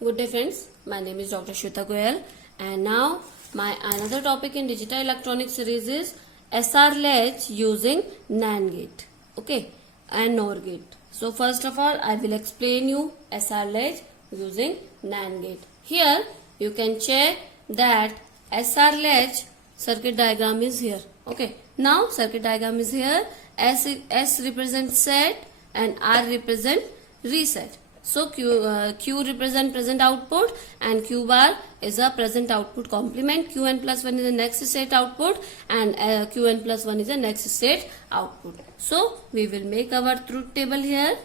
Good day friends, my name is Dr. Shweta Goyal and now my another topic in digital electronics series is SR latch using NAND gate, okay, and NOR gate. So first of all I will explain you SR latch using NAND gate. Here you can check that SR latch circuit diagram is here, okay. Now circuit diagram is here, S represents set and R represent reset. So Q represent present output and Q bar is a present output complement. Qn plus 1 is the next state output and Qn plus 1 is the next state output. So we will make our truth table here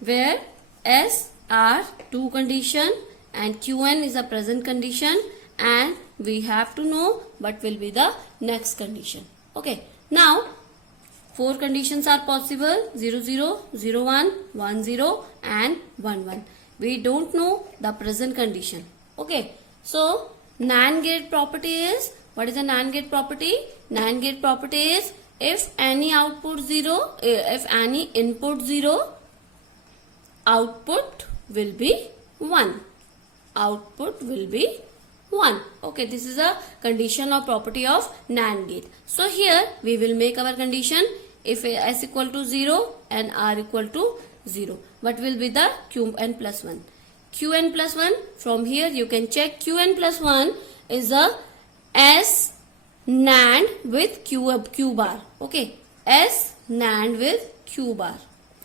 where S are two condition and Qn is a present condition and we have to know what will be the next condition. Okay. Now four conditions are possible 0, 0, 0, 1, 1, 0 and 1, 1. We don't know the present condition. Okay. So NAND gate property is, what is the NAND gate property? NAND gate property is if any output 0, if any input 0, output will be 1. Output will be 1. Okay, this is a condition or property of NAND gate. So here we will make our condition if S equal to 0 and R equal to 0. What will be the Qn plus 1? Qn plus 1, from here you can check Qn plus 1 is a S NAND with Q bar. Okay, S NAND with Q bar.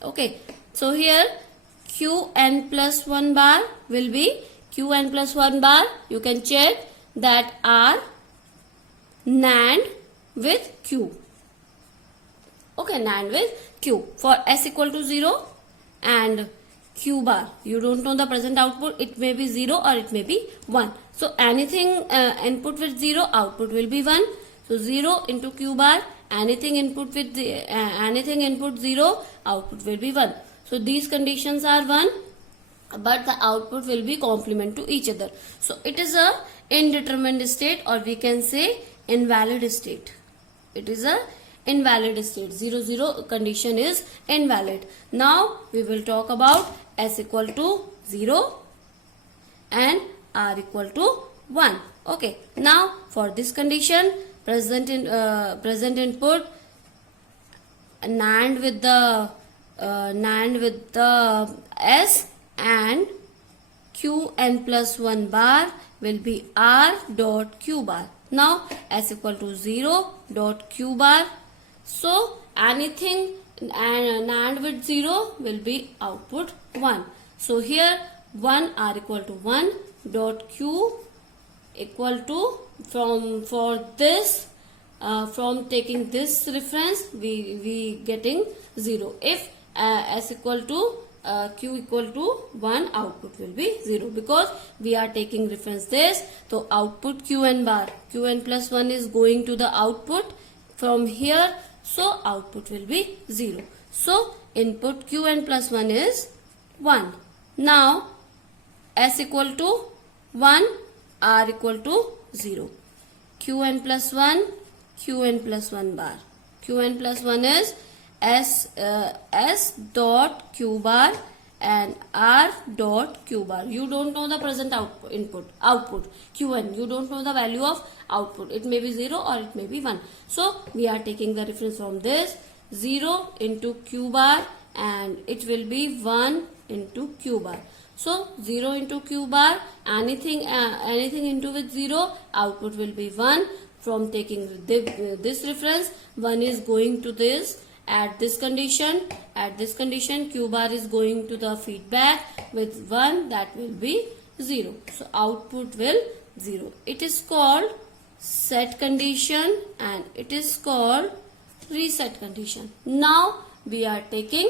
Okay, so here Qn plus 1 bar will be Qn plus 1 bar. You can check that R NAND with Q. Okay, NAND with Q. For S equal to 0 and Q bar, you don't know the present output. It may be 0 or it may be 1. So anything input with 0, output will be 1. So 0 into Q bar, anything input with anything input 0, output will be 1. So these conditions are 1, but the output will be complement to each other. So it is a indeterminate state, or we can say invalid state. It is a invalid state. 0, 0 condition is invalid. Now we will talk about S equal to 0 and R equal to 1. Okay. Now for this condition, present input NAND with the S and Qn plus 1 bar will be R dot Q bar. Now S equal to 0 dot Q bar. So anything NAND with 0 will be output 1. So here 1 R equal to 1 dot Q equal to from taking this reference we getting 0. If S equal to Q equal to 1, output will be 0 because we are taking reference this. So output Qn bar, Qn plus 1 is going to the output from here. So output will be 0. So input Qn plus 1 is 1. Now S equal to 1, R equal to 0. Qn plus 1, Qn plus 1 bar. Qn plus 1 is S dot Q bar and R dot Q bar. You don't know the present output Qn. You don't know the value of output. It may be 0 or it may be 1. So we are taking the reference from this 0 into Q bar and it will be 1 into Q bar. So 0 into Q bar, anything into with 0, output will be 1. From taking this reference, 1 is going to this. At this condition, Q bar is going to the feedback with 1, that will be 0. So output will 0. It is called set condition and it is called reset condition. Now we are taking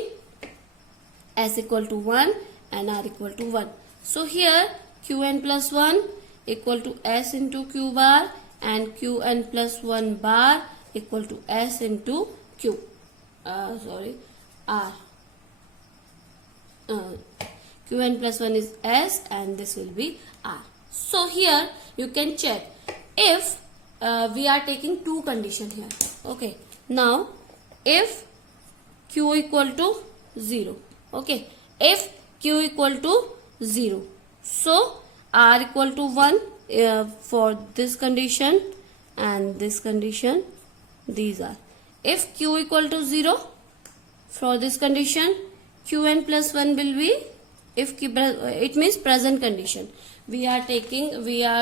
S equal to 1 and R equal to 1. So here Qn plus 1 equal to S into Q bar and Qn plus 1 bar equal to S into Q. R. Qn plus 1 is S and this will be R. So here you can check if we are taking two conditions here. Okay. Now if Q equal to 0. Okay. If q equal to 0. So r equal to 1 for this condition and this condition, these are. If q equal to 0 for this condition, qn plus 1 will be, if q, it means present condition. We are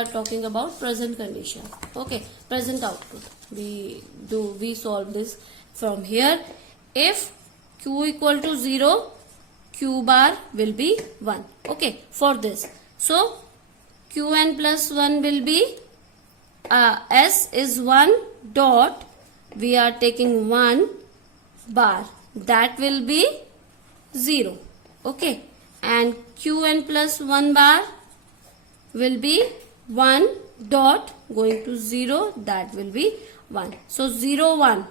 talking about present condition. Okay, present output. We solve this from here. If q equal to 0, q bar will be 1. Okay, for this. So qn plus 1 will be, s is 1 dot, we are taking 1 bar, that will be 0. Okay, and qn plus 1 bar will be 1 dot going to 0, that will be 1. So 0 1,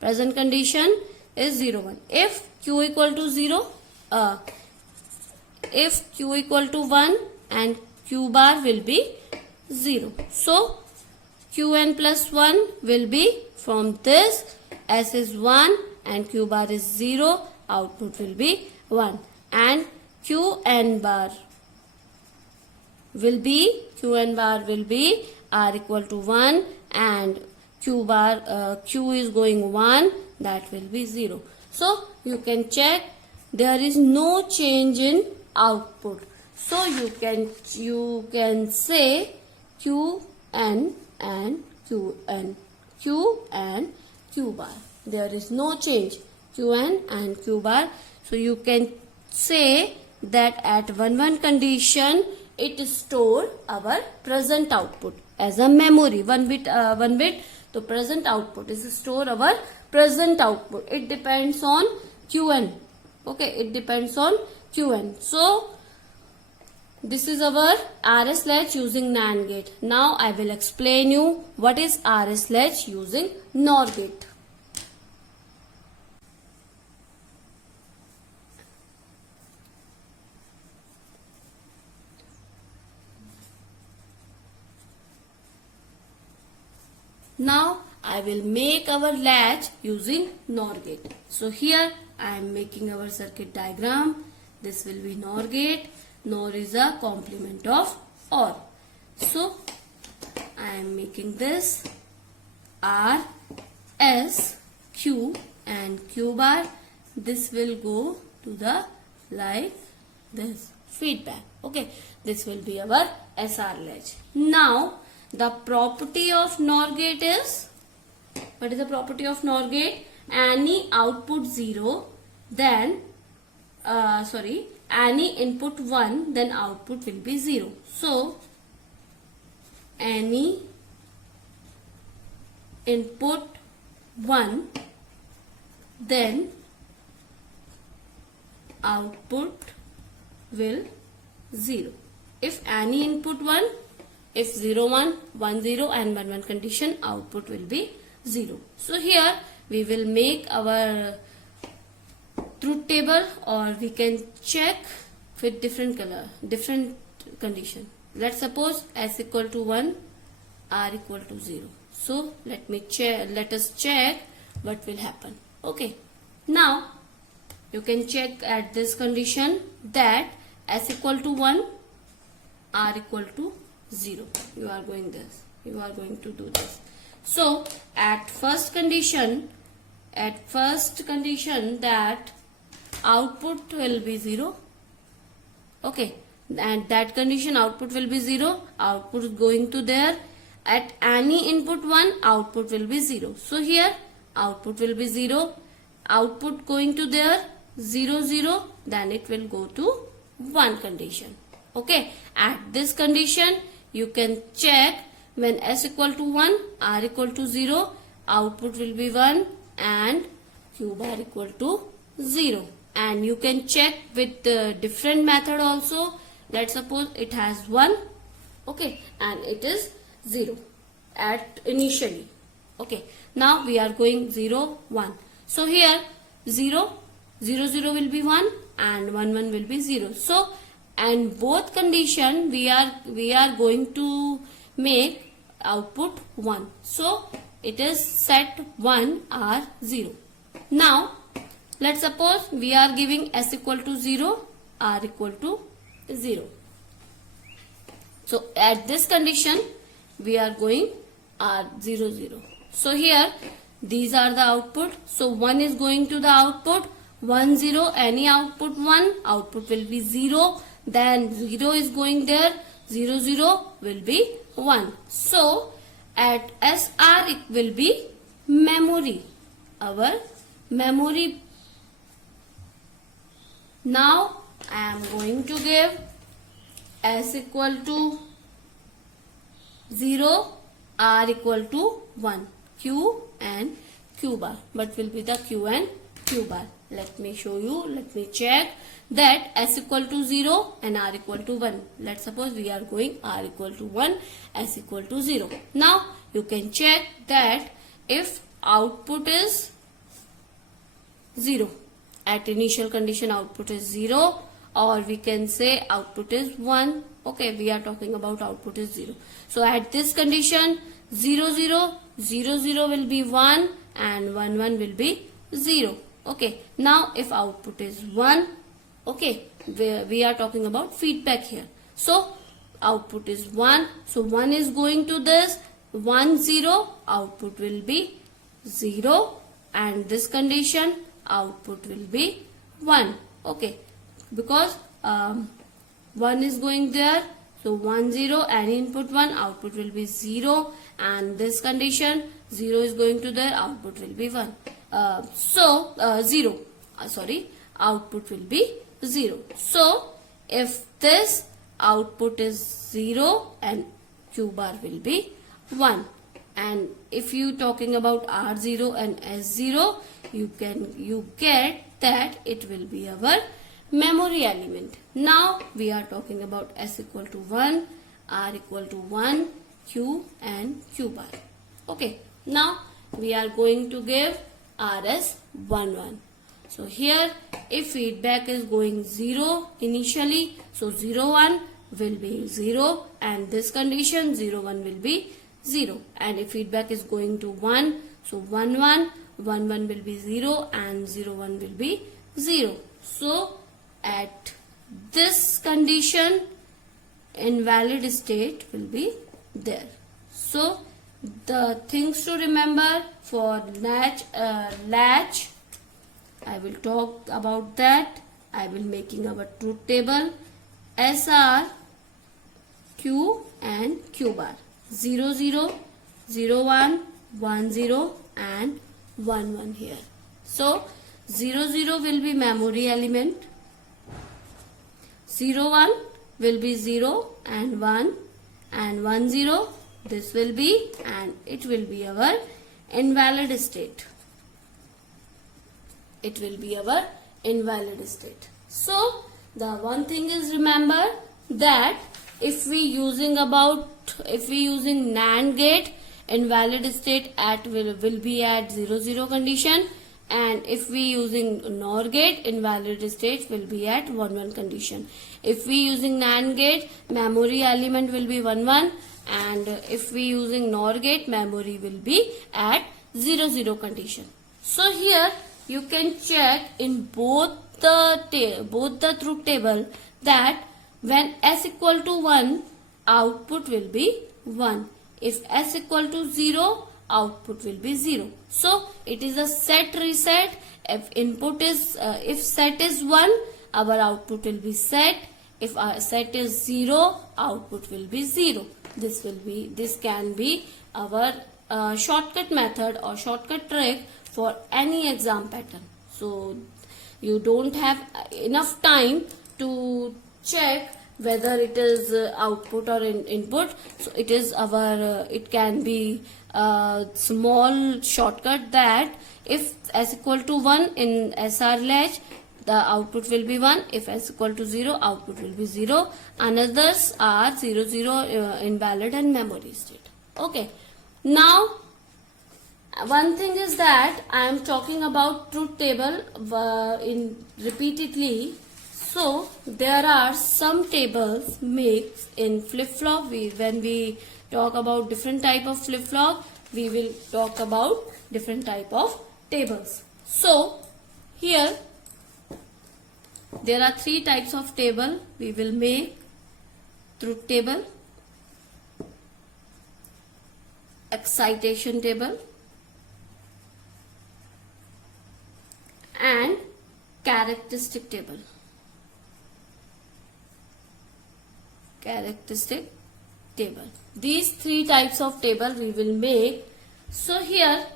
present condition is 0 1. If q equal to 0, if q equal to 1 and q bar will be 0. So qn plus 1 will be, from this, s is 1 and q bar is 0, output will be 1, and qn bar will be r equal to 1 and q bar, q is going 1, that will be 0. So you can check there is no change in output. So you can say qn and qn, q and q bar. There is no change, qn and q bar. So you can say that at 1 condition it store our present output as a memory. 1 bit. So present output is store our present output. It depends on qn. Okay, it depends on qn. So this is our RS latch using NAND gate. Now I will explain you what is RS latch using NOR gate. Now I will make our latch using NOR gate. So here I am making our circuit diagram. This will be NOR gate. NOR is a complement of OR. So I am making this R, S, Q and Q bar. This will go to the like this feedback. Okay, this will be our SR latch. Now the property of NOR gate is, what is the property of NOR gate? Any output 0, then any input 1, then output will be 0. So any input 1, then output will 0. If any input 1, if 0 1, 1 0 and 1 1 condition, output will be 0. So here we will make our truth table, or we can check with different condition. Let's suppose s equal to 1, r equal to 0. So let us check what will happen. Okay, now you can check at this condition that s equal to 1, r equal to 0. You are going to do this. So at first condition that output will be 0. Okay, and that condition output will be 0. Output is going to there. At any input 1, output will be 0. So here output will be 0. Output going to there 0 0. Then it will go to 1 condition. Okay, at this condition you can check when s equal to 1, r equal to 0, output will be 1 and q bar equal to 0. And you can check with different method also. Let's suppose it has 1, okay, and it is 0 at initially. Okay, now we are going 0 1. So here 0 0 0 will be 1 and 1 1 will be 0. So and both condition we are going to make output 1. So it is set 1 r 0. Now let's suppose we are giving s equal to 0 are equal to 0. So at this condition we are going R 0 0. So here these are the output. So 1 is going to the output, 1 0, any output 1, output will be 0. Then 0 is going there, 0 0 will be 1. So at SR it will be memory, our memory. Now I am going to give S equal to 0, R equal to 1, Q and Q bar. What will be the Q and Q bar? Let me show you. Let me check that S equal to 0 and R equal to 1. Let's suppose we are going R equal to 1, S equal to 0. Now you can check that if output is 0, at initial condition output is 0, or we can say output is 1. Okay, we are talking about output is 0. So at this condition 0 0, 0 0 will be 1 and 1 1 will be 0. Okay, now if output is 1, okay, we are talking about feedback here. So output is 1, so 1 is going to this, 1 0, output will be 0, and this condition output will be 1. Okay, because 1 is going there, so 1 0, any input 1, output will be 0, and this condition 0 is going to there, output will be 1. Output will be 0. So if this output is 0 and Q bar will be 1, and if you talking about R0 and S0, you get that it will be our memory element. Now we are talking about S equal to 1, R equal to 1, Q and Q bar. Okay, now we are going to give RS 1 1. So here if feedback is going 0 initially, so 0 1 will be 0, and this condition 0 1 will be 0, and if feedback is going to 1, so 1 1, 1 1 will be 0 and 0 1 will be 0. So at this condition invalid state will be there. So the things to remember for latch, I will talk about that. I will making our truth table, SR, Q and Q bar, 0 0, 0 1, 1 0 and 1 1 here. So 0 0 will be memory element, 0 1 will be 0 and 1, and 1 0 this will be, and it will be our invalid state. It will be our invalid state. So the one thing is, remember that if we using NAND gate, invalid state will be at 0 0 condition, and if we using NOR gate, invalid state will be at 1 1 condition. If we using NAND gate, memory element will be 1 1, and if we using NOR gate, memory will be at 0 0 condition. So here you can check in both the truth table that when S equal to 1, output will be 1. If S equal to 0, output will be 0. So it is a set reset. If input is if set is 1, our output will be set. If our set is 0, output will be 0. This can be our shortcut method or shortcut trick for any exam pattern. So you don't have enough time to check whether it is output or input. So it is our it can be a small shortcut that if S equal to 1 in SR latch, the output will be 1. If S equal to 0, output will be 0. Another's are 0 0 invalid and memory state. Okay. Now one thing is that I am talking about truth table repeatedly. So there are some tables mixed in flip-flop. When we talk about different type of flip-flop, we will talk about different type of tables. So here There are three types of table we will make: truth table, excitation table, and characteristic table. Characteristic table. These three types of table we will make. So here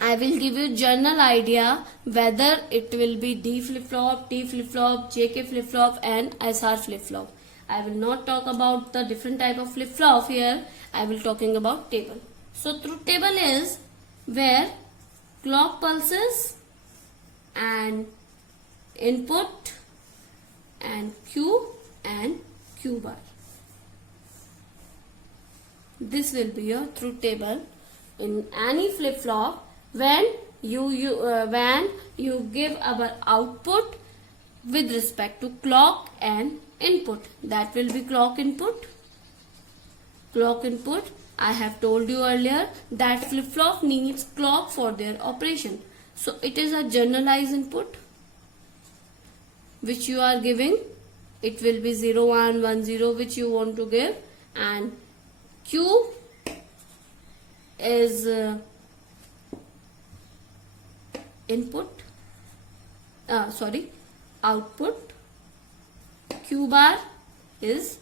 I will give you general idea whether it will be D flip-flop, T flip-flop, JK flip-flop and SR flip-flop. I will not talk about the different type of flip-flop here. I will talking about table. So truth table is where clock pulses and input and Q and Q bar. This will be your truth table in any flip-flop when you give our output with respect to clock and input. That will be clock input. Clock input, I have told you earlier that flip-flop needs clock for their operation. So it is a generalized input which you are giving. It will be 0, 1, 1, 0 which you want to give, and Q is output. Q bar is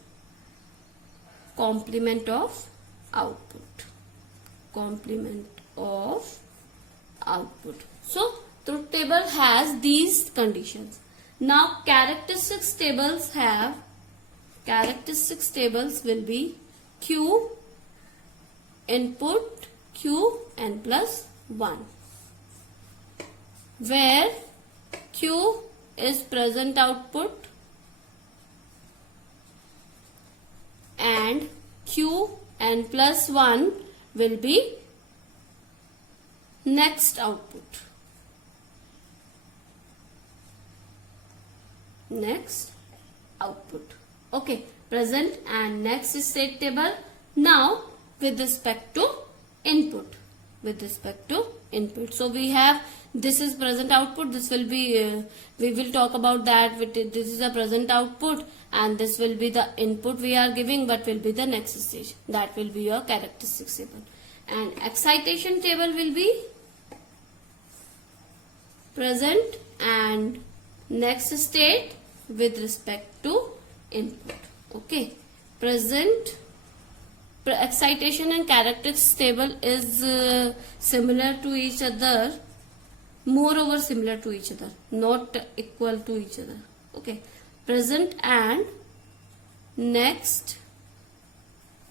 complement of output. Complement of output. So truth table has these conditions. Now characteristics tables will be Q input Q n plus 1, where Q is present output and Q n plus 1 will be next output. Next output. Okay, present and next state table. Now with respect to input. So we have, this is present output, this will be we will talk about that. This is a present output and this will be the input we are giving, but will be the next stage. That will be your characteristics table. And excitation table will be present and next state with respect to input. Okay, present, excitation and characteristics table is similar to each other, moreover similar to each other, not equal to each other. Okay, present and next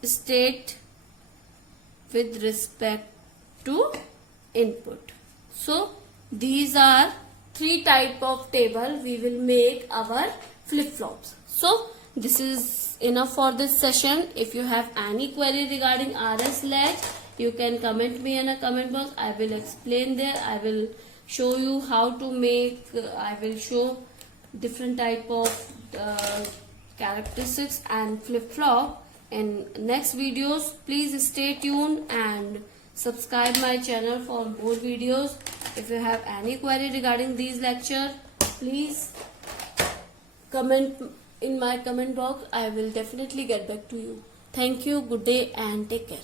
state with respect to input. So these are three type of table we will make our flip-flops. So this is enough for this session. If you have any query regarding RS latch, you can comment me in a comment box. I will explain there. I will show you how to make, I will show different type of characteristics and flip-flop in next videos. Please stay tuned and subscribe my channel for more videos. If you have any query regarding these lecture, please comment in my comment box. I will definitely get back to you. Thank you. Good day and take care.